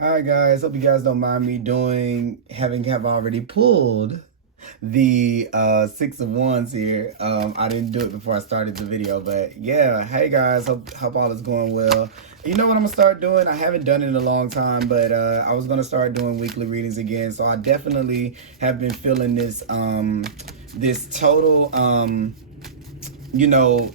Hi guys, hope you guys don't mind me have already pulled the Six of Wands here. I didn't do it before I started the video, but yeah, hey guys, hope all is going well. You know what I'm gonna start doing? I haven't done it in a long time, but I was gonna start doing weekly readings again. So I definitely have been feeling this total you know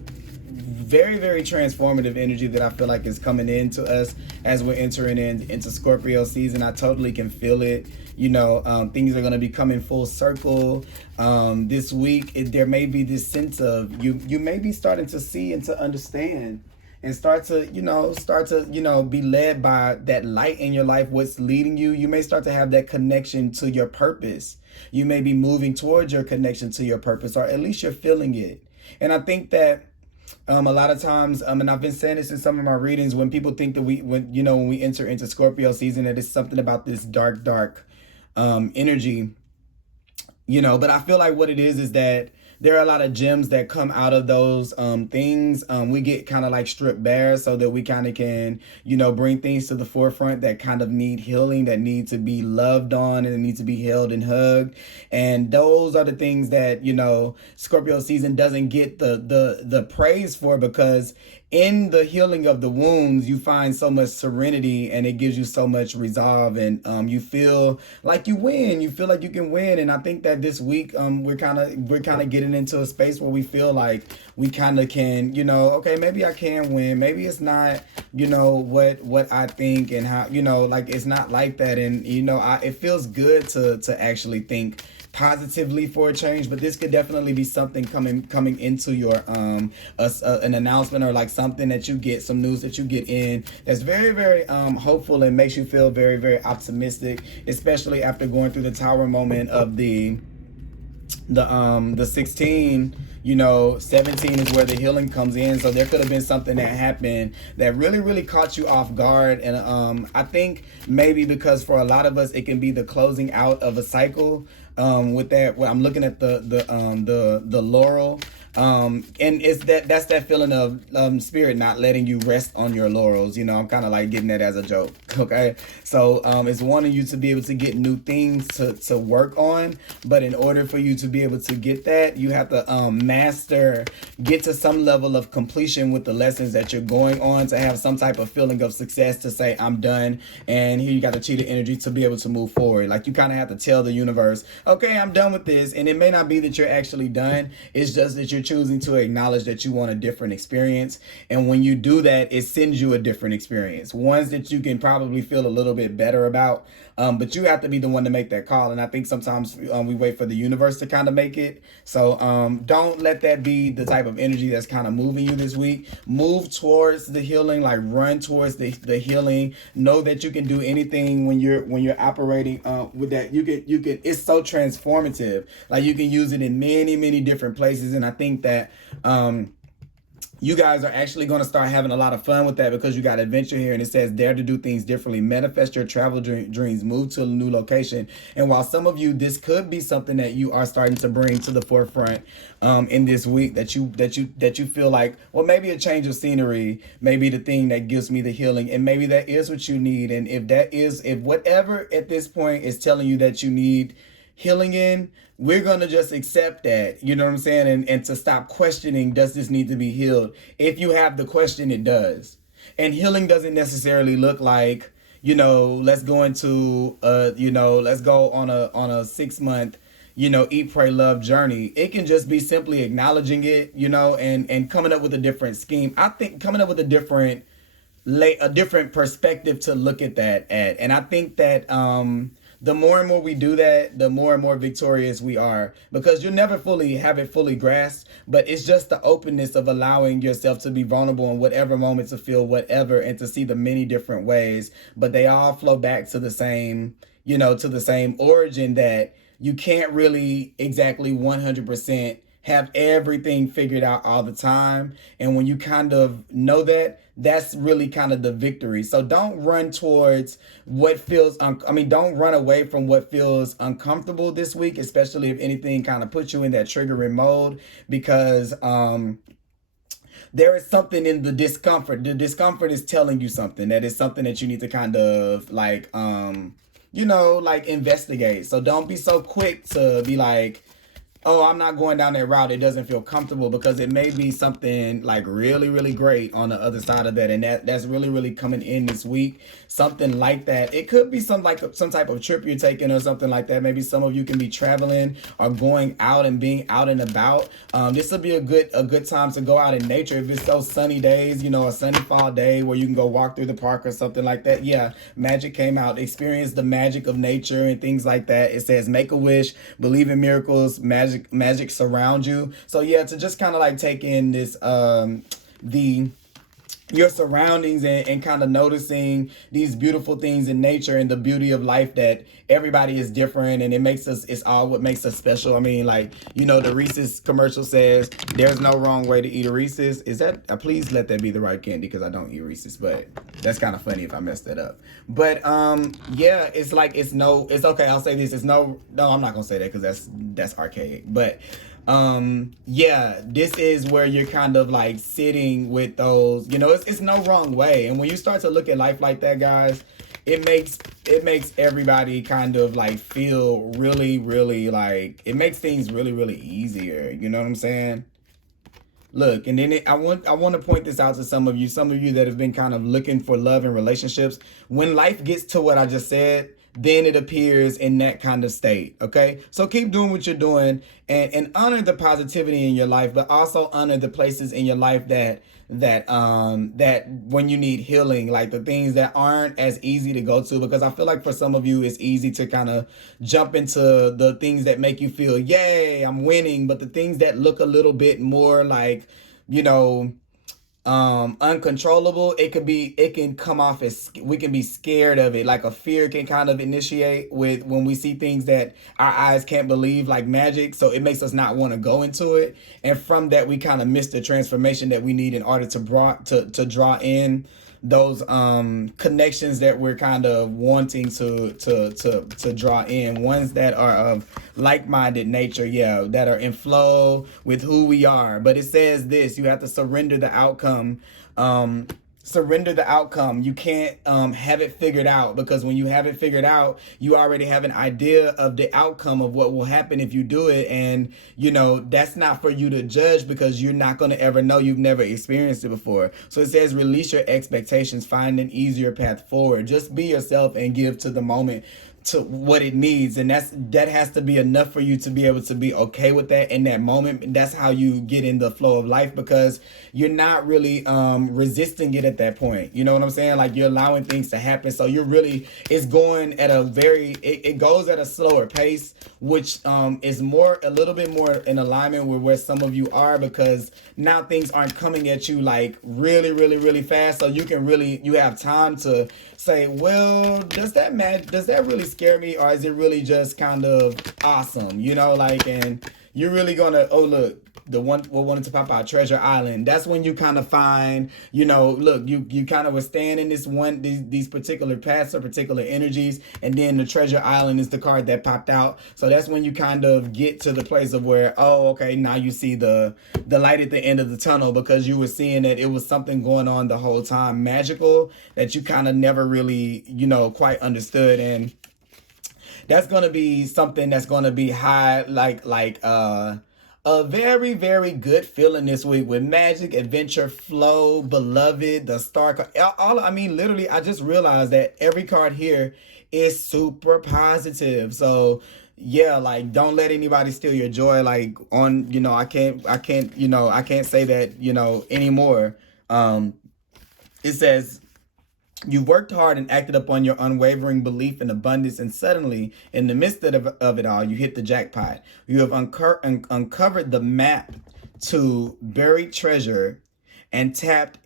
very, very transformative energy that I feel like is coming into us as we're entering into Scorpio season. I totally can feel it. Things are going to be coming full circle this week. There may be this sense of you may be starting to see and to understand and start to be led by that light in your life. What's leading you? You may start to have that connection to your purpose. You may be moving towards your connection to your purpose, or at least you're feeling it. And I think that a lot of times, and I've been saying this in some of my readings, when people think that when we enter into Scorpio season, that it's something about this dark energy, but I feel like what it is that there are a lot of gems that come out of those things. We get kind of like stripped bare so that we kind of can, bring things to the forefront that kind of need healing, that need to be loved on, and need to be held and hugged. And those are the things that, Scorpio season doesn't get the praise for, because in the healing of the wounds, you find so much serenity, and it gives you so much resolve, and you feel like you win. You feel like you can win. And I think that this week, we're kind of getting into a space where we feel like we kind of can, okay, maybe I can win. Maybe it's not, what I think, and how, like it's not like that. And it feels good to actually think positively for a change. But this could definitely be something coming into your an announcement, or like something that you get, some news that you get in, that's very, very hopeful and makes you feel very, very optimistic, especially after going through the tower moment of the 16. 17 is where the healing comes in. So there could have been something that happened that really, really caught you off guard. And I think maybe because for a lot of us, it can be the closing out of a cycle. With that, I'm looking at the laurel. And it's that's that feeling of spirit not letting you rest on your laurels. I'm kind of like getting that as a joke. Okay, so it's wanting you to be able to get new things to work on, but in order for you to be able to get that, you have to get to some level of completion with the lessons that you're going on, to have some type of feeling of success, to say I'm done. And here you got the cheetah energy to be able to move forward. Like you kind of have to tell the universe, okay, I'm done with this. And it may not be that you're actually done. It's just that you're choosing to acknowledge that you want a different experience. And when you do that, it sends you a different experience, ones that you can probably feel a little bit better about. But you have to be the one to make that call. And I think sometimes we wait for the universe to kind of make it. So don't let that be the type of energy that's kind of moving you this week. Move towards the healing, like run towards the healing. Know that you can do anything when you're operating with that. You can it's so transformative. Like you can use it in many, many different places. And I think that you guys are actually going to start having a lot of fun with that, because you got adventure here, and it says dare to do things differently, manifest your travel dreams, move to a new location. And while some of you, this could be something that you are starting to bring to the forefront in this week, that you feel like, well, maybe a change of scenery may be the thing that gives me the healing, and maybe that is what you need. And if whatever at this point is telling you that you need healing in, we're going to just accept that, you know what I'm saying? And to stop questioning, does this need to be healed? If you have the question, it does. And healing doesn't necessarily look like, let's go on a 6-month, eat, pray, love journey. It can just be simply acknowledging it, and coming up with a different scheme. I think coming up with a different perspective to look at that at. And I think that, the more and more we do that, the more and more victorious we are, because you'll never have it fully grasped, but it's just the openness of allowing yourself to be vulnerable in whatever moment, to feel whatever, and to see the many different ways, but they all flow back to the same, to the same origin, that you can't really exactly 100% have everything figured out all the time. And when you kind of know that, that's really kind of the victory. So don't run towards what feels, don't run away from what feels uncomfortable this week, especially if anything kind of puts you in that triggering mode, because there is something in the discomfort. The discomfort is telling you something. That is something that you need to kind of like, like investigate. So don't be so quick to be like, oh, I'm not going down that route. It doesn't feel comfortable, because it may be something like really, really great on the other side of that. And that's really, really coming in this week. Something like that. It could be some type of trip you're taking or something like that. Maybe some of you can be traveling or going out and being out and about. This will be a good time to go out in nature. If it's those sunny days, a sunny fall day where you can go walk through the park or something like that. Yeah, magic came out. Experience the magic of nature and things like that. It says make a wish, believe in miracles, magic surround you. So yeah, to just kind of like take in this your surroundings and kind of noticing these beautiful things in nature and the beauty of life, that everybody is different and it's all what makes us special. I mean, like, the Reese's commercial says there's no wrong way to eat a Reese's. Is that, please let that be the right candy, because I don't eat Reese's, but that's kind of funny if I messed that up. But yeah, it's like, it's okay, I'll say this, no, I'm not gonna say that because that's archaic. But yeah, this is where you're kind of like sitting with those, it's no wrong way. And when you start to look at life like that, guys, it makes everybody kind of like feel really, really like, it makes things really, really easier. You know what I'm saying? Look, and then I want to point this out to some of you that have been kind of looking for love and relationships. When life gets to what I just said, then it appears in that kind of state. Okay, so keep doing what you're doing and honor the positivity in your life, but also honor the places in your life that when you need healing, like the things that aren't as easy to go to, because I feel like for some of you it's easy to kind of jump into the things that make you feel, yay, I'm winning, but the things that look a little bit more like, uncontrollable, it can come off as, we can be scared of it. Like a fear can kind of initiate with when we see things that our eyes can't believe, like magic. So it makes us not want to go into it, and from that we kind of miss the transformation that we need in order to draw in those connections that we're kind of wanting to draw in, ones that are of like-minded nature, yeah, that are in flow with who we are. But it says this: you have to surrender the outcome. You can't have it figured out, because when you have it figured out, you already have an idea of the outcome of what will happen if you do it. And that's not for you to judge, because you're not going to ever know. You've never experienced it before. So it says release your expectations, find an easier path forward. Just be yourself and give to the moment, to what it needs. And that has to be enough for you to be able to be okay with that in that moment. That's how you get in the flow of life, because you're not really resisting it at that point. You know what I'm saying? Like, you're allowing things to happen. So it's going at it goes at a slower pace, which is a little bit more in alignment with where some of you are, because now things aren't coming at you like really, really, really fast. So you have time to say, well, does that really scare me, or is it really just kind of awesome? And you're really gonna, oh look, the one what wanted to pop out, Treasure Island. That's when you kind of find, look, you kind of were staying in these particular paths or particular energies, and then the Treasure Island is the card that popped out. So that's when you kind of get to the place of where, oh, okay, now you see the light at the end of the tunnel, because you were seeing that it was something going on the whole time, magical, that you kind of never really, quite understood. And that's going to be something that's going to be high, a very, very good feeling this week with magic, adventure, flow, beloved, the star card. Literally, I just realized that every card here is super positive. So yeah, like, don't let anybody steal your joy. Like, I can't say that, anymore. It says, you've worked hard and acted upon your unwavering belief in abundance, and suddenly, in the midst of it all, you hit the jackpot. You have uncovered the map to buried treasure and tapped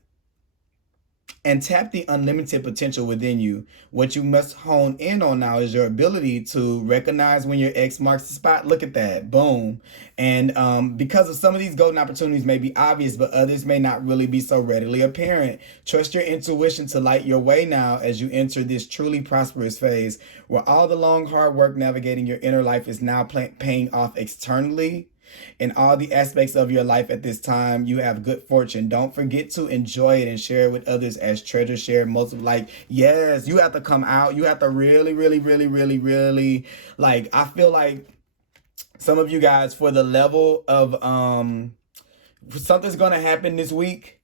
the unlimited potential within you. What you must hone in on now is your ability to recognize when your ex marks the spot. Look at that. Boom. And because of some of these golden opportunities may be obvious, but others may not really be so readily apparent. Trust your intuition to light your way now as you enter this truly prosperous phase, where all the long, hard work navigating your inner life is now paying off externally. In all the aspects of your life at this time, you have good fortune. Don't forget to enjoy it and share it with others as treasure share. Most of, like, yes, you have to come out. You have to really, really, really, really, really, like, I feel like some of you guys, for the level of something's gonna happen this week,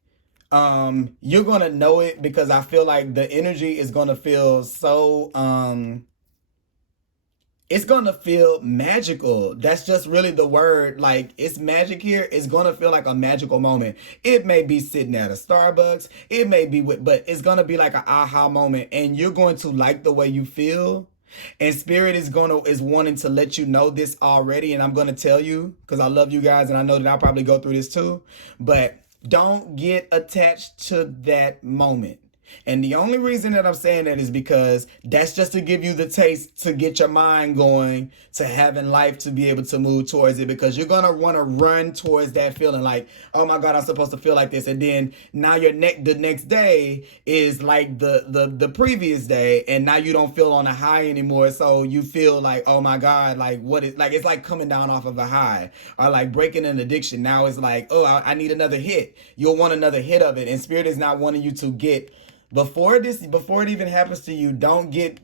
you're gonna know it, because I feel like the energy is gonna feel so it's gonna feel magical. That's just really the word. Like, it's magic here. It's gonna feel like a magical moment. It may be sitting at a Starbucks, it may be with, but it's gonna be like an aha moment, and you're going to like the way you feel. And spirit is wanting to let you know this already, and I'm gonna tell you because I love you guys, and I know that I'll probably go through this too. But don't get attached to that moment. And the only reason that I'm saying that is because that's just to give you the taste, to get your mind going to having life, to be able to move towards it, because you're going to want to run towards that feeling like, oh my God, I'm supposed to feel like this. And then now the next day is like the previous day, and now you don't feel on a high anymore. So you feel like, oh my God, like what is, like, it's like coming down off of a high, or like breaking an addiction. Now it's like, oh, I need another hit. You'll want another hit of it. And spirit is not wanting you to get, before it even happens to you, don't get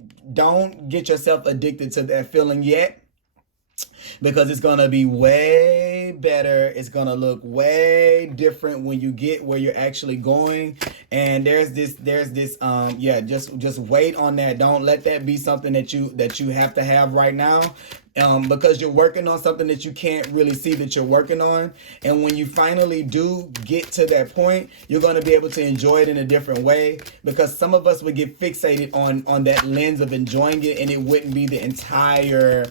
yourself addicted to that feeling yet, because it's gonna be way better. It's gonna look way different when you get where you're actually going. And there's this yeah, just wait on that. Don't let that be something that you have to have right now. Because you're working on something that you can't really see that you're working on. And when you finally do get to that point, you're going to be able to enjoy it in a different way, because some of us would get fixated on that lens of enjoying it, and it wouldn't be the entire,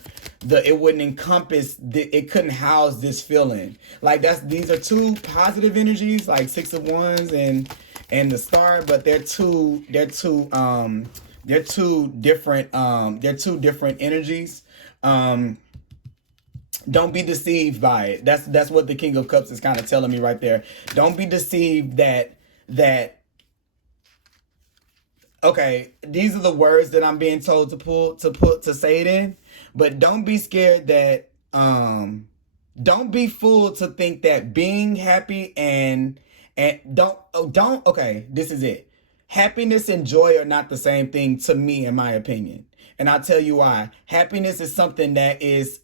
it wouldn't encompass, it couldn't house this feeling. Like, these are two positive energies, like Six of Wands and the Star, but they're two different energies. Don't be deceived by it. That's what the King of Cups is kind of telling me right there. Don't be deceived that okay, these are the words that I'm being told to say it in, but don't be scared that don't be fooled to think that being happy and don't okay, this is it. Happiness and joy are not the same thing to me, in my opinion. And I'll tell you why. Happiness is something that is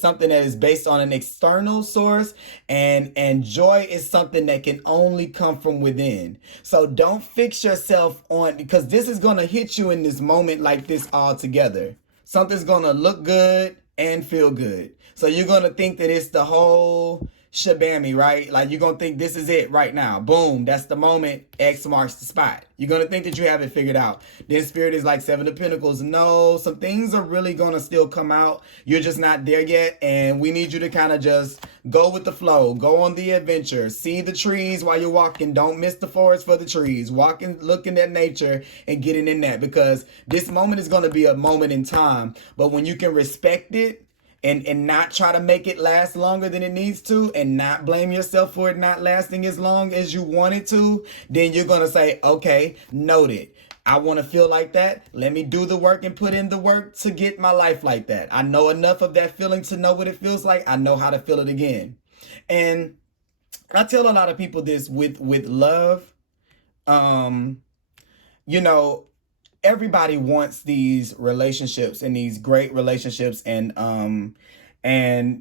something that is based on an external source, and joy is something that can only come from within. So don't fix yourself on, because this is going to hit you in this moment like this all together. Something's going to look good and feel good. So you're going to think that it's the whole shabammy, right? Like, you're going to think this is it right now. Boom. That's the moment. X marks the spot. You're going to think that you have it figured out. Then spirit is like Seven of Pentacles. No, some things are really going to still come out. You're just not there yet. And we need you to kind of just go with the flow. Go on the adventure. See the trees while you're walking. Don't miss the forest for the trees. Walking, looking at nature and getting in that, because this moment is going to be a moment in time. But when you can respect it, and not try to make it last longer than it needs to, and not blame yourself for it not lasting as long as you want it to, then you're going to say, okay, noted. I want to feel like that. Let me do the work and put in the work to get my life like that. I know enough of that feeling to know what it feels like. I know how to feel it again. And I tell a lot of people this with love. You know, everybody wants these relationships and these great relationships, and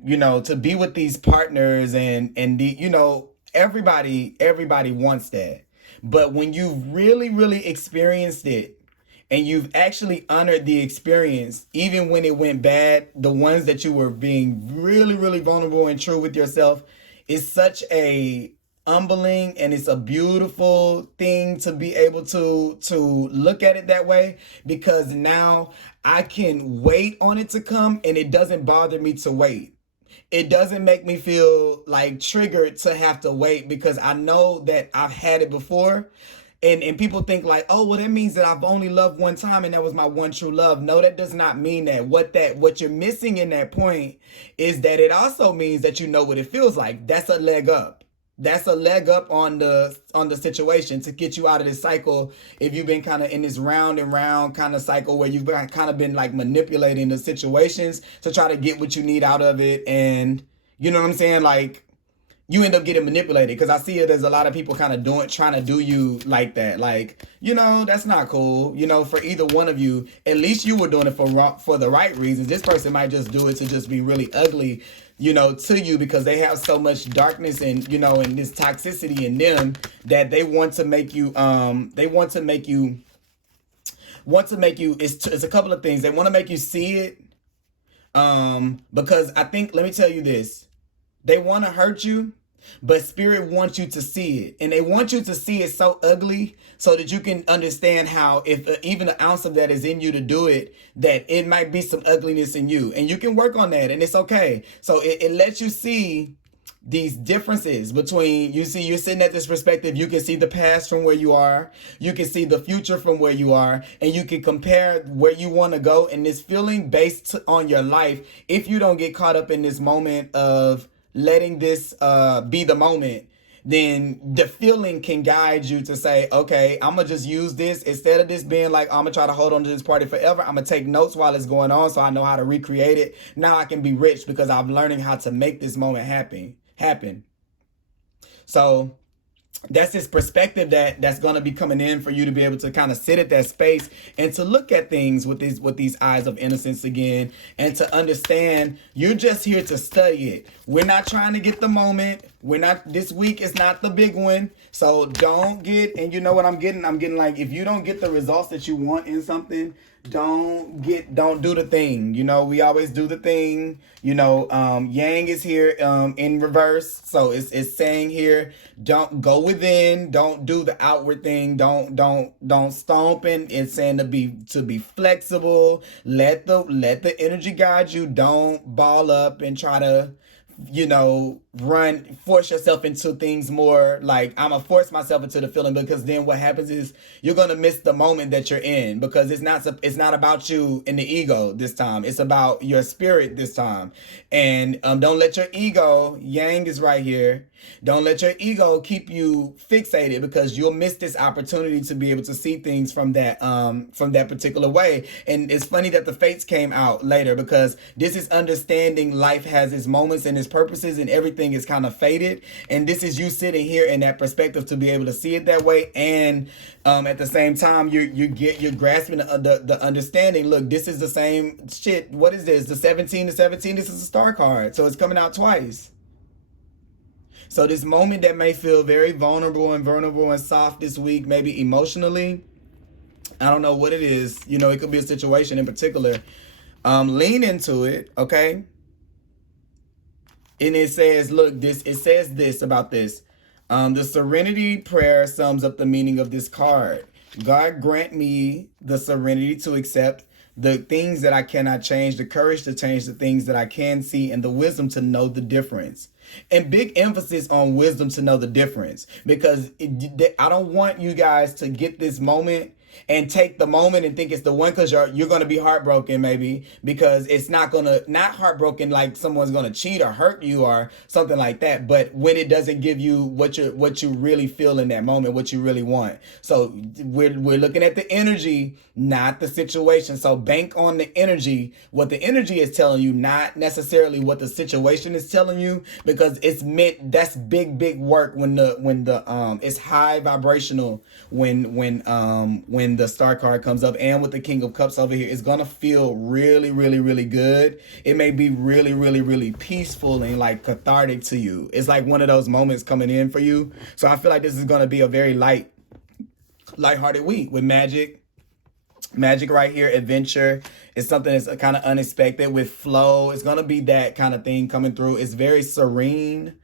you know, to be with these partners, and you know, everybody wants that. But when you've really experienced it, and you've actually honored the experience, even when it went bad, the ones that you were being really vulnerable and true with yourself, is such a humbling, and it's a beautiful thing to be able to look at it that way, because now I can wait on it to come, and it doesn't bother me to wait. It doesn't make me feel like triggered to have to wait, because I know that I've had it before. And people think like, oh, well, that means that I've only loved one time and that was my one true love. No, that does not mean that. What you're missing in that point is that it also means that you know what it feels like. That's a leg up. That's a leg up on the situation to get you out of this cycle. If you've been kind of in this round and round kind of cycle where you've kind of been like manipulating the situations to try to get what you need out of it, and You know what I'm saying? Like, you end up getting manipulated, because I see it as a lot of people kind of trying to do you like that. Like, you know, that's not cool. You know, for either one of you, at least you were doing it for the right reasons. This person might just do it to just be really ugly, you know, to you, because they have so much darkness and, you know, and this toxicity in them that they want to make you, it's a couple of things. They want to make you see it. Because I think, let me tell you this, they want to hurt you, but spirit wants you to see it. And they want you to see it so ugly so that you can understand how, if even an ounce of that is in you to do it, that it might be some ugliness in you. And you can work on that, and it's okay. So it lets you see these differences between, you see, you're sitting at this perspective, you can see the past from where you are, you can see the future from where you are, and you can compare where you want to go in this feeling based on your life. If you don't get caught up in this moment of letting this be the moment, then the feeling can guide you to say, okay, I'm gonna just use this instead of this being like, I'm gonna try to hold on to this party forever. I'm gonna take notes while it's going on so I know how to recreate it. Now I can be rich because I'm learning how to make this moment happen. So that's this perspective that's going to be coming in for you to be able to kind of sit at that space and to look at things with these eyes of innocence again, and to understand you're just here to study it. We're not trying to get the moment. This week is not the big one. So don't get, and you know what I'm getting like, if you don't get the results that you want in something, don't do the thing. You know, we always do the thing. You know, Yang is here in reverse. So it's saying here, don't go within, don't do the outward thing, don't stomp in. It's saying to be flexible. Let the energy guide you. Don't ball up and try to, you know, force yourself into things more like, I'm gonna force myself into the feeling, because then what happens is you're gonna miss the moment that you're in, because it's not about you in the ego this time. It's about your spirit this time. And don't let your ego, Yang is right here, don't let your ego keep you fixated, because you'll miss this opportunity to be able to see things from that particular way. And it's funny that the fates came out later, because this is understanding life has its moments and its purposes, and everything is kind of faded. And this is you sitting here in that perspective to be able to see it that way. And at the same time, you're grasping the understanding. Look, this is the same shit. What is this? The 17 to 17. This is a star card, so it's coming out twice. So this moment that may feel very vulnerable and soft this week, maybe emotionally, I don't know what it is. You know, it could be a situation in particular. Lean into it, okay? And it says, look, it says this about this. The serenity prayer sums up the meaning of this card. God grant me the serenity to accept the things that I cannot change, the courage to change the things that I can see, and the wisdom to know the difference. And big emphasis on wisdom to know the difference, because I don't want you guys to get this moment and take the moment and think it's the one, because you're going to be heartbroken maybe, because it's not heartbroken like someone's going to cheat or hurt you or something like that, but when it doesn't give you what you really feel in that moment, what you really want. So we're looking at the energy, not the situation. So bank on the energy, what the energy is telling you, not necessarily what the situation is telling you, because it's meant, that's big work when the it's high vibrational when the star card comes up, and with the King of Cups over here, it's gonna feel really good. It may be really peaceful and like cathartic to you. It's like one of those moments coming in for you. So I feel like this is gonna be a very lighthearted week with magic right here. Adventure is something that's kind of unexpected with flow. It's gonna be that kind of thing coming through. It's very serene.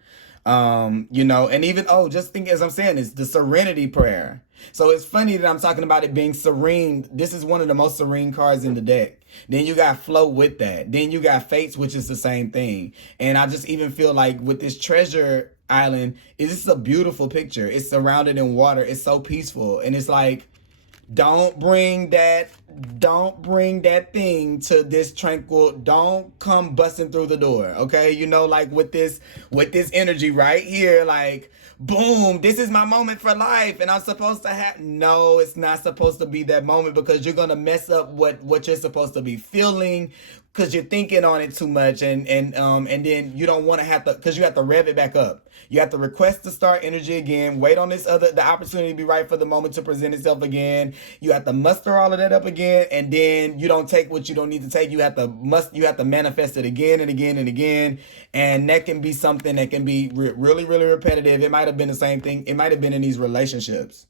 You know, and even, just think, as I'm saying, it's the serenity prayer. So it's funny that I'm talking about it being serene. This is one of the most serene cards in the deck. Then you got flow with that. Then you got fates, which is the same thing. And I just even feel like with this treasure island, this is a beautiful picture. It's surrounded in water. It's so peaceful. And it's like, don't bring that thing to this tranquil. Don't come busting through the door, okay? You know, like with this energy right here, like, boom, this is my moment for life, and I'm supposed to have. No, it's not supposed to be that moment, because you're gonna mess up what you're supposed to be feeling because you're thinking on it too much, and then you don't want to have to, because you have to rev it back up. You have to request to start energy again, wait on the opportunity to be right for the moment to present itself again. You have to muster all of that up again, and then you don't take what you don't need to take. You have to manifest it again and again and again, and that can be something that can be really, really repetitive. It might have been the same thing. It might have been in these relationships.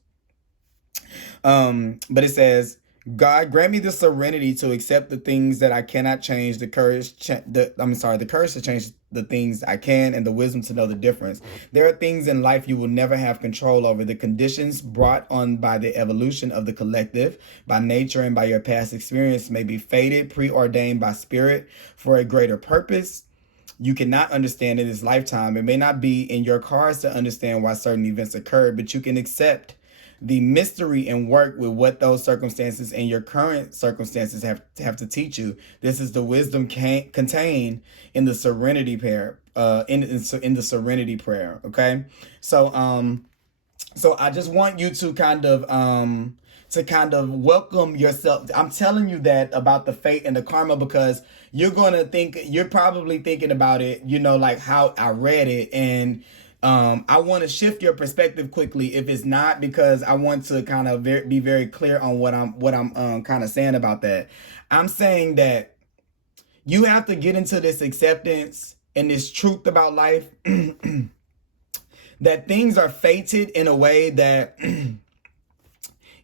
But it says, God, grant me the serenity to accept the things that I cannot change, the courage to change the things I can, and the wisdom to know the difference. There are things in life you will never have control over. The conditions brought on by the evolution of the collective, by nature, and by your past experience may be fated, preordained by spirit for a greater purpose you cannot understand in this lifetime. It may not be in your cards to understand why certain events occurred, but you can accept the mystery and work with what those circumstances and your current circumstances have to teach you. This is the wisdom contained in the serenity prayer. In the serenity prayer. Okay, so so I just want you to kind of welcome yourself. I'm telling you that about the fate and the karma, because you're probably thinking about it, like how I read it, and I want to shift your perspective quickly if it's not, because I want to kind of be very clear on what I'm kind of saying about that. I'm saying that you have to get into this acceptance and this truth about life that things are fated in a way that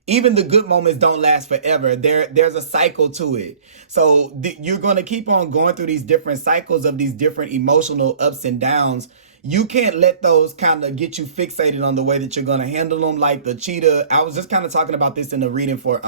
even the good moments don't last forever. There's a cycle to it. So you're going to keep on going through these different cycles of these different emotional ups and downs. You can't let those kind of get you fixated on the way that you're going to handle them. Like the cheetah, I was just kind of talking about this in the reading for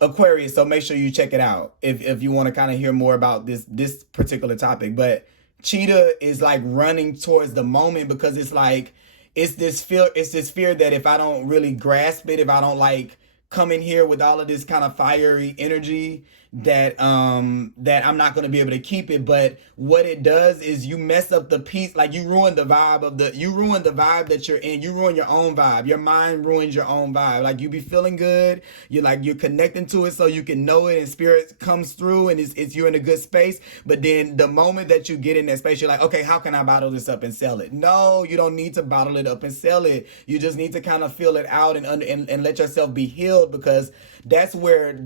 Aquarius, so make sure you check it out if you want to kind of hear more about this particular topic. But cheetah is like running towards the moment, because it's like it's this fear that if I don't really grasp it, if I don't like come in here with all of this kind of fiery energy, that I'm not going to be able to keep it. But what it does is you mess up the peace, like you ruin the vibe that you're in. You ruin your own vibe. Your mind ruins your own vibe. Like you be feeling good, you're connecting to it so you can know it, and spirit comes through, and it's you're in a good space. But then the moment that you get in that space, you're like, okay, how can I bottle this up and sell it? No, you don't need to bottle it up and sell it. You just need to kind of feel it out and let yourself be healed, because that's where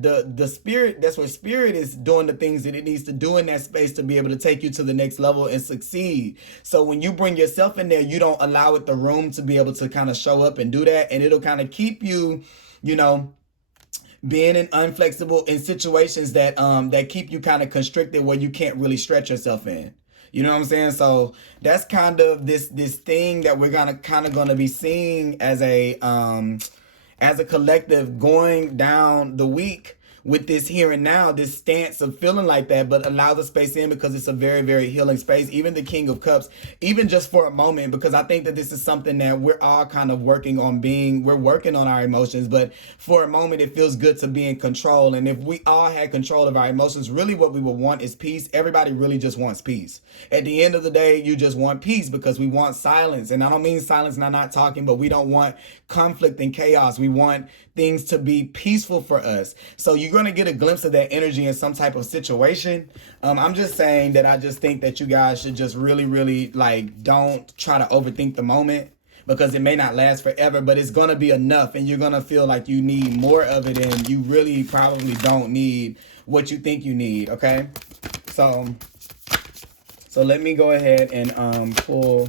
spirit is doing the things that it needs to do in that space to be able to take you to the next level and succeed. So when you bring yourself in there, you don't allow it the room to be able to kind of show up and do that, and it'll kind of keep you, being unflexible in situations that keep you kind of constricted, where you can't really stretch yourself in. You know what I'm saying? So that's kind of this thing that we're gonna be seeing as a collective going down the week, with this here and now, this stance of feeling like that, but allow the space in, because it's a very, very healing space. Even the King of Cups, even just for a moment, because I think that this is something that we're all kind of working on we're working on our emotions, but for a moment, it feels good to be in control. And if we all had control of our emotions, really what we would want is peace. Everybody really just wants peace. At the end of the day, you just want peace, because we want silence. And I don't mean silence and I'm not talking, but we don't want conflict and chaos. We want things to be peaceful for us. So you're going to get a glimpse of that energy in some type of situation. I'm just saying that I just think that you guys should just really, really don't try to overthink the moment, because it may not last forever, but it's going to be enough, and you're going to feel like you need more of it, and you really probably don't need what you think you need. Okay. So let me go ahead and pull.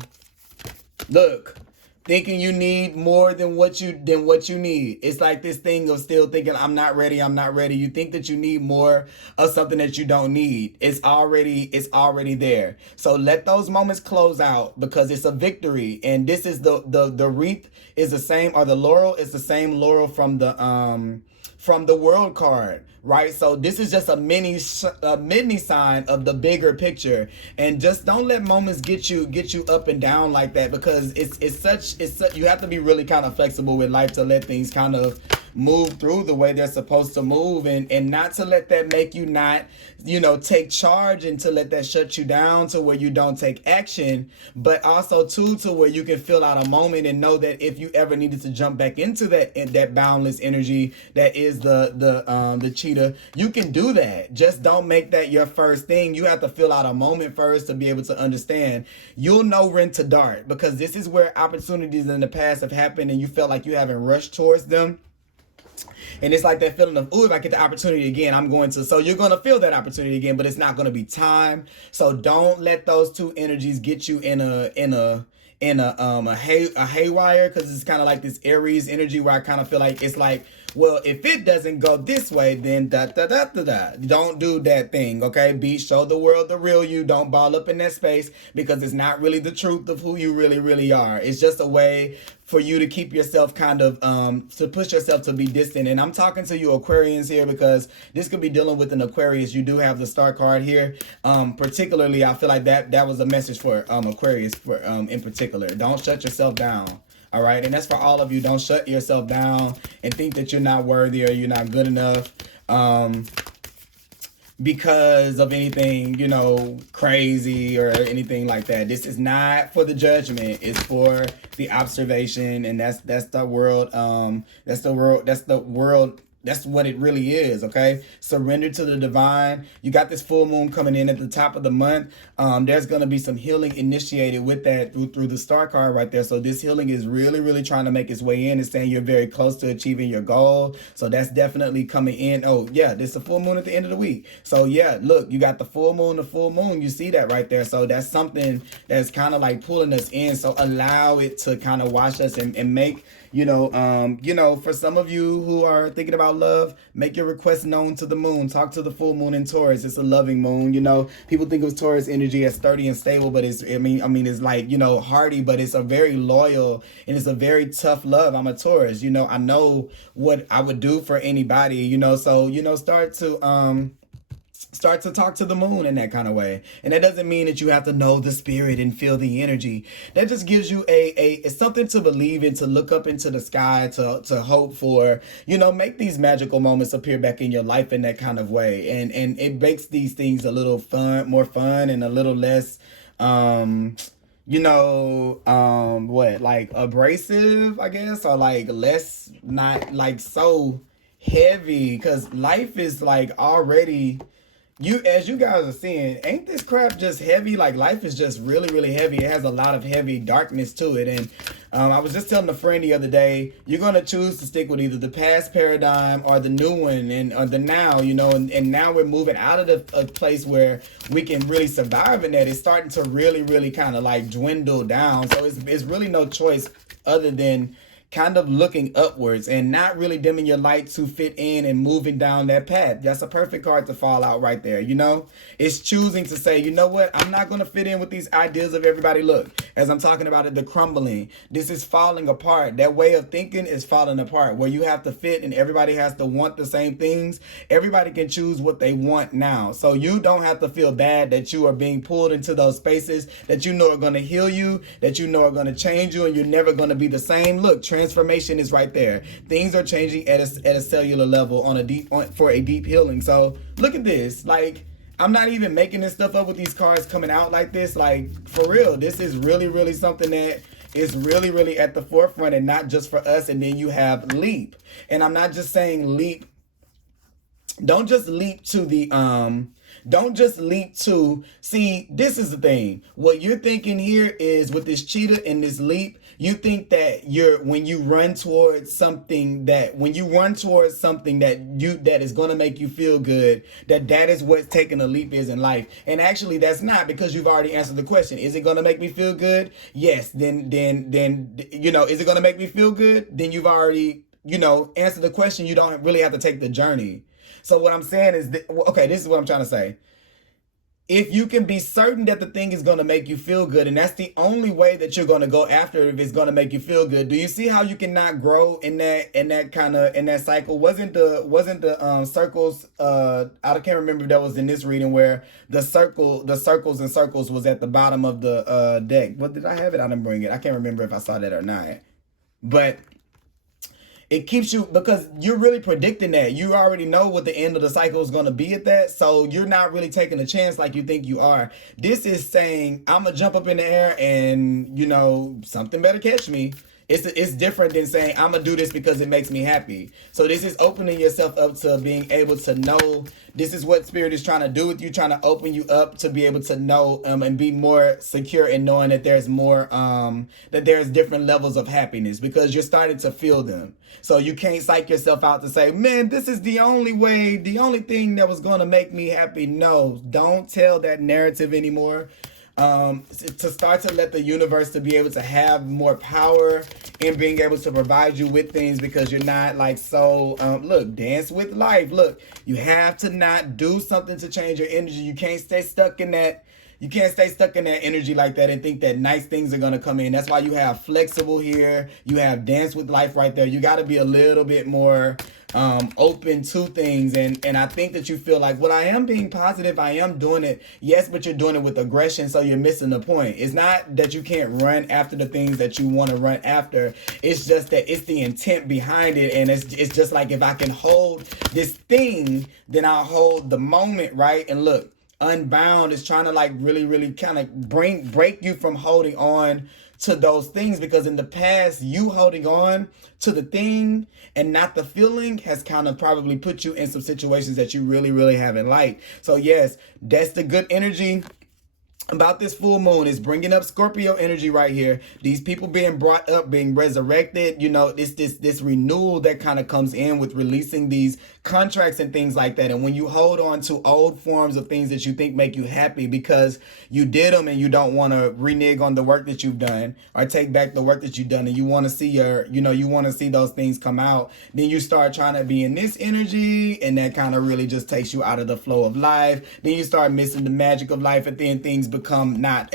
Look, thinking you need more than what you need. It's like this thing of still thinking, I'm not ready. You think that you need more of something that you don't need. It's already there. So let those moments close out, because it's a victory. And this is the wreath is the same, or the laurel is the same laurel from the world card, right? So this is just a mini sign of the bigger picture. And just don't let moments get you up and down like that, because it's such you have to be really kind of flexible with life to let things kind of move through the way they're supposed to move, and not to let that make you not, you know, take charge, and to let that shut you down to where you don't take action, but also too to where you can feel out a moment and know that if you ever needed to jump back into that boundless energy that is the cheetah, you can do that. Just don't make that your first thing. You have to feel out a moment first to be able to understand. You'll know when to dart, because this is where opportunities in the past have happened and you felt like you haven't rushed towards them. And it's like that feeling of, ooh, if I get the opportunity again, I'm going to. So you're going to feel that opportunity again, but it's not going to be time. So don't let those two energies get you in a haywire, because it's kind of like this Aries energy where I kind of feel like it's like, well, if it doesn't go this way, then da da da da da. Don't do that thing, okay? Show the world the real you. Don't ball up in that space, because it's not really the truth of who you really, really are. It's just a way for you to keep yourself kind of, to push yourself to be distant. And I'm talking to you Aquarians here, because this could be dealing with an Aquarius. You do have the star card here. Particularly, I feel like that was a message for Aquarius for in particular. Don't shut yourself down. All right. And that's for all of you. Don't shut yourself down and think that you're not worthy or you're not good enough because of anything, you know, crazy or anything like that. This is not for the judgment. It's for the observation. And that's the world. That's what it really is, okay? Surrender to the divine. You got this full moon coming in at the top of the month. There's going to be some healing initiated with that through the star card right there. So this healing is really, really trying to make its way in. It's saying you're very close to achieving your goal. So that's definitely coming in. Oh, yeah, there's a full moon at the end of the week. So, yeah, look, you got the full moon. You see that right there. So that's something that's kind of like pulling us in. So allow it to kind of wash us and make... You know, for some of you who are thinking about love, make your request known to the moon. Talk to the full moon in Taurus. It's a loving moon. You know, people think of Taurus energy as sturdy and stable, but it's like, you know, hardy, but it's a very loyal and it's a very tough love. I'm a Taurus. You know, I know what I would do for anybody, you know, so, you know, start to talk to the moon in that kind of way. And that doesn't mean that you have to know the spirit and feel the energy. That just gives you it's something to believe in, to look up into the sky, to hope for, you know, make these magical moments appear back in your life in that kind of way. And it makes these things a little more fun and a little less, you know, like abrasive, I guess, or like less, not like so heavy, because life is like already... as you guys are seeing, ain't this crap just heavy? Like, life is just really, really heavy. It has a lot of heavy darkness to it. And I was just telling a friend the other day, you're going to choose to stick with either the past paradigm or the new one or the now, you know, and now we're moving out of a place where we can really survive in that. It's starting to really, really kind of like dwindle down. So it's really no choice other than kind of looking upwards and not really dimming your light to fit in and moving down that path. That's a perfect card to fall out right there, you know? It's choosing to say, you know what? I'm not going to fit in with these ideas of everybody. Look, as I'm talking about it, the crumbling. This is falling apart. That way of thinking is falling apart, where you have to fit and everybody has to want the same things. Everybody can choose what they want now. So you don't have to feel bad that you are being pulled into those spaces that you know are going to heal you, that you know are going to change you, and you're never going to be the same. Look, transformation is right there. Things are changing at a cellular level for a deep healing. So look at this. Like, I'm not even making this stuff up with these cards coming out like this. Like, for real, this is really, really something that is really, really at the forefront, and not just for us. And then you have leap. And I'm not just saying leap. Don't just leap to the see, this is the thing. What you're thinking here is with this cheetah and this leap, you think that when you run towards something that is going to make you feel good, that is what taking a leap is in life. And actually that's not, because you've already answered the question. Is it going to make me feel good? Yes. Then, you know, is it going to make me feel good? Then you've already, you know, answered the question. You don't really have to take the journey. So what I'm saying is, okay, this is what I'm trying to say. If you can be certain that the thing is going to make you feel good, and that's the only way that you're going to go after it, if it's going to make you feel good. Do you see how you cannot grow in that cycle? Wasn't the circles, I can't remember if that was in this reading, where the circles and circles was at the bottom of the deck. What did I have it? I didn't bring it. I can't remember if I saw that or not. But it keeps you, because you're really predicting that. You already know what the end of the cycle is going to be at that. So you're not really taking a chance like you think you are. This is saying, I'm going to jump up in the air and, you know, something better catch me. It's different than saying, I'm going to do this because it makes me happy. So this is opening yourself up to being able to know this is what Spirit is trying to do with you, trying to open you up to be able to know and be more secure in knowing that there's more, that there's different levels of happiness, because you're starting to feel them. So you can't psych yourself out to say, man, this is the only way, the only thing that was going to make me happy. No, don't tell that narrative anymore. To start to let the universe to be able to have more power in being able to provide you with things, because you're not like, so look, dance with life. Look, you have to not do something to change your energy. You can't stay stuck in that. You can't stay stuck in that energy like that and think that nice things are going to come in. That's why you have flexible here. You have dance with life right there. You got to be a little bit more open to things. And I think that you feel like, well, I am being positive. I am doing it. Yes, but you're doing it with aggression. So you're missing the point. It's not that you can't run after the things that you want to run after. It's just that it's the intent behind it. And it's just like, if I can hold this thing, then I'll hold the moment, right? And look, Unbound is trying to like really kind of break you from holding on to those things, because in the past, you holding on to the thing and not the feeling has kind of probably put you in some situations that you really haven't liked. So yes, that's the good energy about this full moon, is bringing up Scorpio energy right here. These people being brought up, being resurrected, you know, this renewal that kind of comes in with releasing these contracts and things like that. And when you hold on to old forms of things that you think make you happy because you did them and you don't want to renege on the work that you've done or take back the work that you've done, and you want to see you want to see those things come out, then you start trying to be in this energy, and that kind of really just takes you out of the flow of life. Then you start missing the magic of life, and then things become not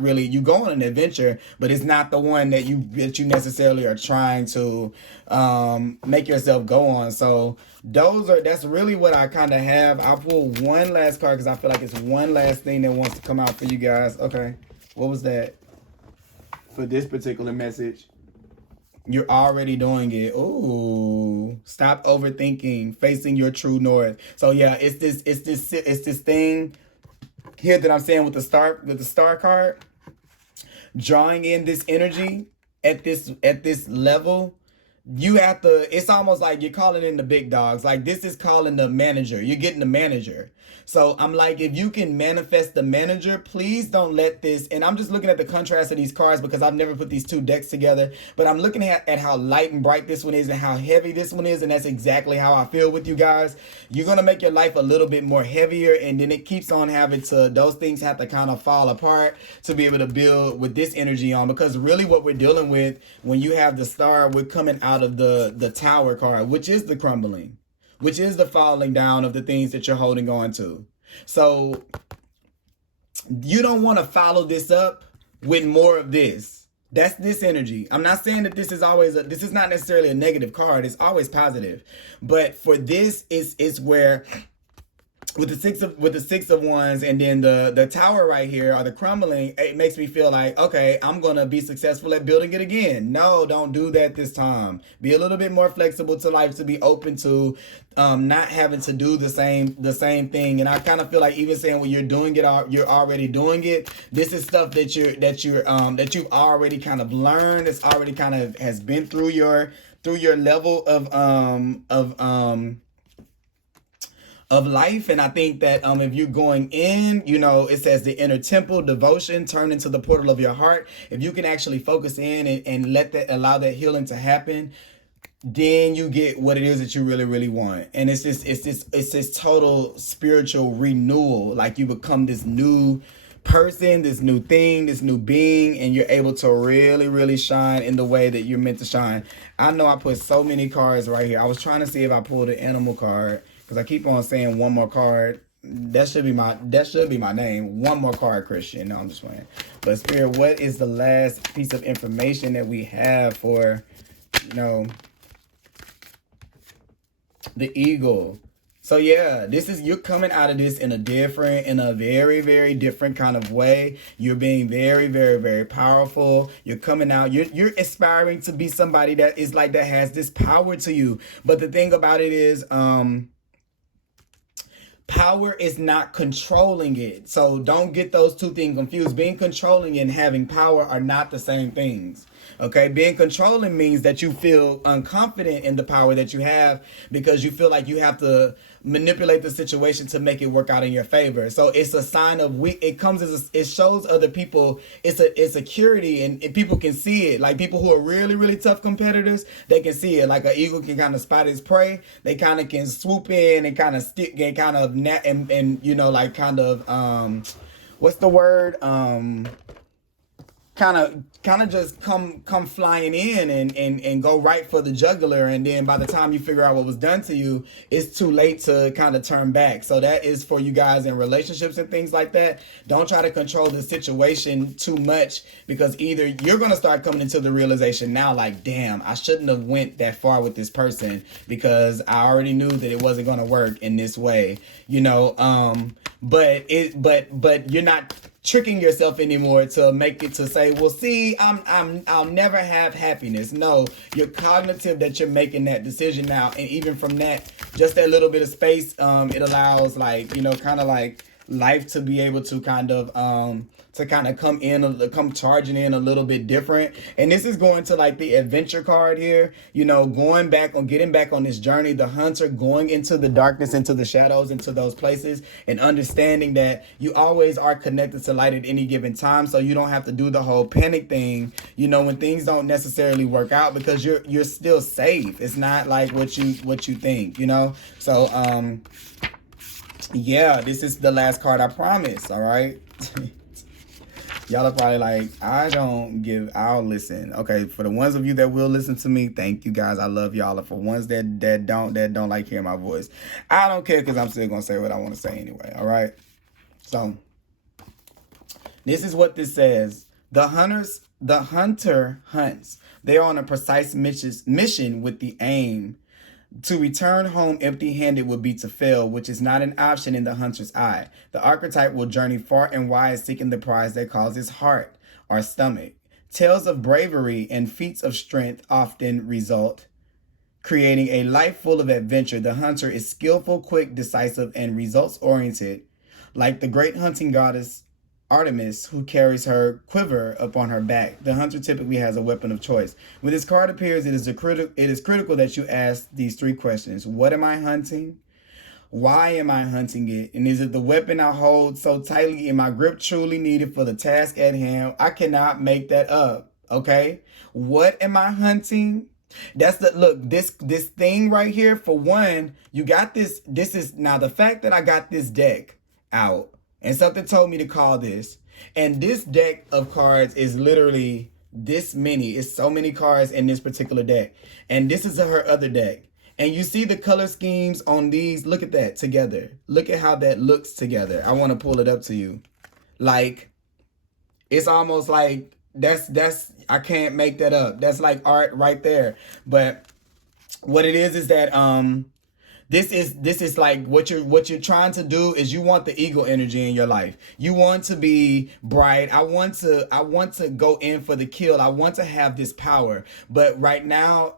really, you go on an adventure, but it's not the one that you necessarily are trying to make yourself go on. So that's really what I kind of have. I'll pull one last card because I feel like it's one last thing that wants to come out for you guys. Okay, what was that for this particular message? You're already doing it. Ooh, stop overthinking, facing your true north. So yeah, it's this thing here that I'm saying with the star card, drawing in this energy at this level. You have to, it's almost like you're calling in the big dogs. Like, this is calling the manager. You're getting the manager. So I'm like, if you can manifest the manager, please don't let this, and I'm just looking at the contrast of these cards because I've never put these two decks together, but I'm looking at how light and bright this one is and how heavy this one is, and that's exactly how I feel with you guys. You're going to make your life a little bit more heavier, and then it keeps on having to, those things have to kind of fall apart to be able to build with this energy on, because really what we're dealing with when you have the star, we're coming out of the Tower card, which is the crumbling, which is the falling down of the things that you're holding on to. So you don't want to follow this up with more of this. That's this energy. I'm not saying that this is always this is not necessarily a negative card. It's always positive. But for this, it's where with the six of wands and then the Tower right here, or the crumbling, it makes me feel like, okay, I'm gonna be successful at building it again. No, don't do that this time. Be a little bit more flexible to life, to be open to not having to do the same thing. And I kind of feel like even saying, well, you're doing it, you're already doing it. This is stuff that you've already kind of learned. It's already kind of has been through your level of life. And I think that if you're going in, it says the inner temple, devotion, turn into the portal of your heart. If you can actually focus in and allow that healing to happen, then you get what it is that you really want. And it's this total spiritual renewal. Like, you become this new person, this new thing, this new being, and you're able to really shine in the way that you're meant to shine. I know I put so many cards right here. I was trying to see if I pulled an animal card, because I keep on saying one more card. That should be my name. One more card, Christian. No, I'm just playing. But Spirit, what is the last piece of information that we have for, the eagle? So yeah, you're coming out of this in a very, very different kind of way. You're being very, very, very powerful. You're coming out, you're aspiring to be somebody that is like, that has this power to you. But the thing about it is, power is not controlling it. So don't get those two things confused. Being controlling and having power are not the same things. Okay, being controlling means that you feel unconfident in the power that you have because you feel like you have to manipulate the situation to make it work out in your favor. So it's a sign of weak. It comes as it shows other people it's a security, and people can see it. Like people who are really, really tough competitors, they can see it. Like an eagle can kind of spot its prey. They kind of can swoop in and kind of stick and kind of and you know, like kind of what's the word, kind of just come flying in and go right for the jugular, and then by the time you figure out what was done to you, it's too late to kind of turn back. So that is for you guys in relationships and things like that. Don't try to control the situation too much, because either you're going to start coming into the realization now like, damn, I shouldn't have went that far with this person because I already knew that it wasn't going to work in this way, you know. But you're not tricking yourself anymore to make it to say, well, see, I'll never have happiness. No, you're cognitive that you're making that decision now, and even from that, just that little bit of space, it allows, like, you know, kind of like life to be able to kind of come charging in a little bit different. And this is going to like the adventure card here, you know, getting back on this journey, the hunter going into the darkness, into the shadows, into those places, and understanding that you always are connected to light at any given time. So you don't have to do the whole panic thing, you know, when things don't necessarily work out, because you're still safe. It's not like what you think, you know. So yeah, this is the last card, I promise. All right. Y'all are probably like, I'll listen. Okay, for the ones of you that will listen to me, thank you guys. I love y'all. For ones that don't like hearing my voice, I don't care, because I'm still gonna say what I want to say anyway. All right. So this is what this says. The hunter hunts. They are on a precise mission with the aim. To return home empty-handed would be to fail, which is not an option in the hunter's eye. The archetype will journey far and wide seeking the prize that calls his heart or stomach. Tales of bravery and feats of strength often result, creating a life full of adventure. The hunter is skillful, quick, decisive, and results-oriented. Like the great hunting goddess Artemis, who carries her quiver upon her back, the hunter typically has a weapon of choice. When this card appears, it is critical that you ask these three questions. What am I hunting? Why am I hunting it? And is it the weapon I hold so tightly in my grip truly needed for the task at hand? I cannot make that up, okay? What am I hunting? That's this thing right here. For one, you got this is now the fact that I got this deck out, and something told me to call this. And this deck of cards is literally this many. It's so many cards in this particular deck. And this is her other deck. And you see the color schemes on these. Look at that together. Look at how that looks together. I want to pull it up to you. Like, it's almost like that's I can't make that up. That's like art right there. But what it is that this is like what you're trying to do is you want the eagle energy in your life. You want to be bright. I want to go in for the kill. I want to have this power. But right now,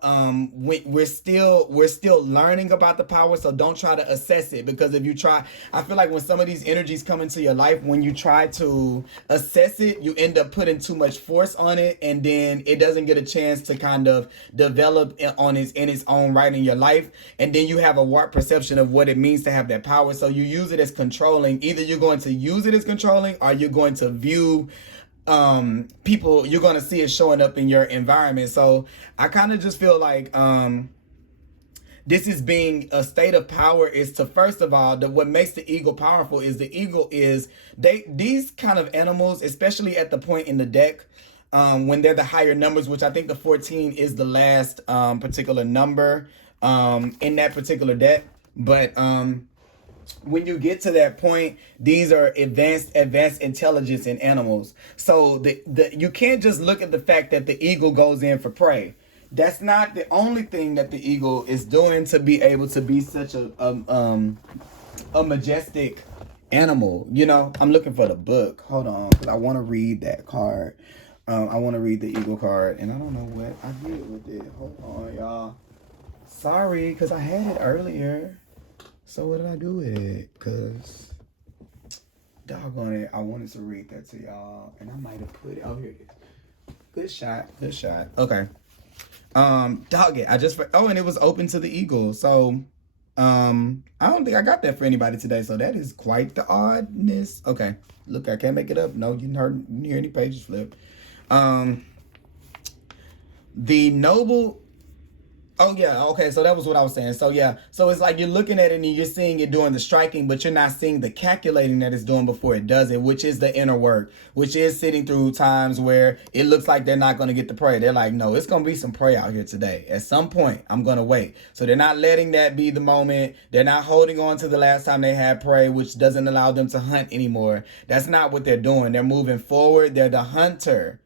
we're still learning about the power. So don't try to assess it, because if you try, I feel like when some of these energies come into your life, when you try to assess it, you end up putting too much force on it, and then it doesn't get a chance to kind of develop in its own right in your life, and then you have a warped perception of what it means to have that power. So you use it as controlling. Either you're going to use it as controlling, or you're going to view people, you're going to see it showing up in your environment. So I kind of just feel like this is being a state of power is to, first of all, what makes the eagle powerful is the eagle is these kind of animals, especially at the point in the deck, when they're the higher numbers, which I think the 14 is the last particular number in that particular deck. But when you get to that point, these are advanced intelligence in animals. So you can't just look at the fact that the eagle goes in for prey. that's not the only thing that the eagle is doing to be able to be such a majestic animal. You know, I'm looking for the book. Hold on, because I want to read that card. I want to read the eagle card, and I don't know what I did with it. Hold on, y'all. Sorry, because I had it earlier. So what did I do with it? Because, doggone it, I wanted to read that to y'all, and I might have put it. Oh, here it is. Good shot. Good shot. Okay. Dog it. And it was open to the eagle. So, I don't think I got that for anybody today. So that is quite the oddness. Okay. Look, I can't make it up. No, you didn't hear any pages flip. The noble. Oh yeah, okay, so that was what I was saying. So yeah, so it's like you're looking at it and you're seeing it doing the striking, but you're not seeing the calculating that it's doing before it does it, which is the inner work, which is sitting through times where it looks like they're not going to get the prey. They're like, no, it's going to be some prey out here today. At some point, I'm going to wait. So they're not letting that be the moment. They're not holding on to the last time they had prey, which doesn't allow them to hunt anymore. That's not what they're doing. They're moving forward. They're the hunter.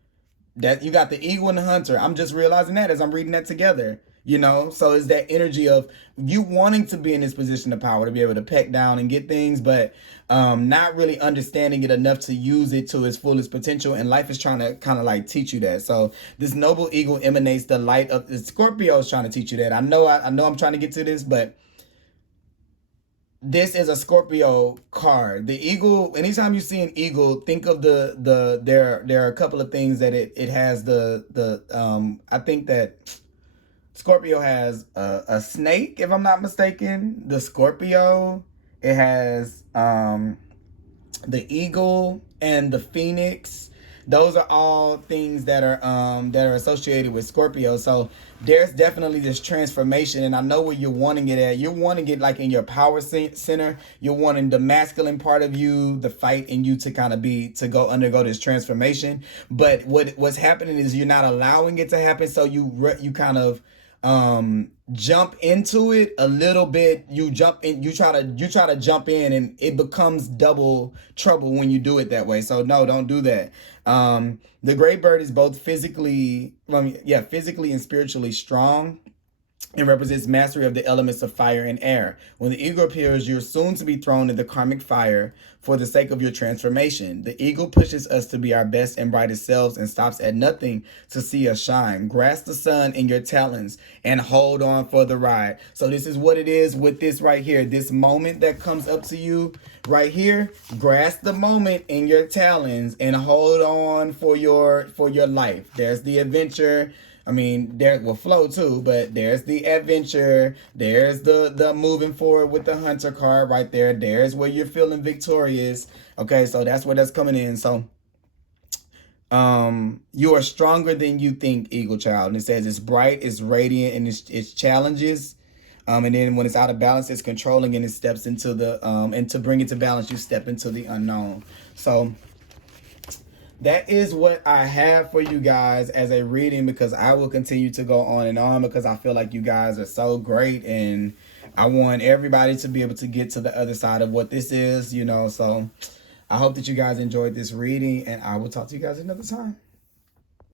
That you got the eagle and the hunter. I'm just realizing that as I'm reading that together. You know, so it's that energy of you wanting to be in this position of power to be able to peck down and get things, but not really understanding it enough to use it to its fullest potential. And life is trying to kind of like teach you that. So this noble eagle emanates the light of the Scorpio is trying to teach you that. I know I'm trying to get to this, but this is a Scorpio card. The eagle, anytime you see an eagle, think of there are a couple of things that it has I think that Scorpio has a snake, if I'm not mistaken. The Scorpio, it has the eagle and the phoenix. Those are all things that are associated with Scorpio. So there's definitely this transformation, and I know where you're wanting it at. You're wanting it like in your power center. You're wanting the masculine part of you, the fight in you to kind of undergo this transformation. But what's happening is you're not allowing it to happen. So you kind of jump into it a little bit. You try to jump in, and it becomes double trouble when you do it that way. So no, don't do that. The gray bird is both physically and spiritually strong. It represents mastery of the elements of fire and air. When the eagle appears, you're soon to be thrown in the karmic fire for the sake of your transformation. The eagle pushes us to be our best and brightest selves and stops at nothing to see us shine. Grasp the sun in your talons and hold on for the ride. So this is what it is with this right here. This moment that comes up to you right here, grasp the moment in your talons and hold on for your life. There's the adventure. I mean, there will flow too, but there's the adventure. There's the moving forward with the hunter card right there. There's where you're feeling victorious. Okay, so that's where that's coming in. So you are stronger than you think, Eagle Child. And it says it's bright, it's radiant, and it's challenges. And then when it's out of balance, it's controlling, and it steps into the and to bring it to balance, you step into the unknown. So that is what I have for you guys as a reading, because I will continue to go on and on because I feel like you guys are so great, and I want everybody to be able to get to the other side of what this is, you know. So I hope that you guys enjoyed this reading, and I will talk to you guys another time.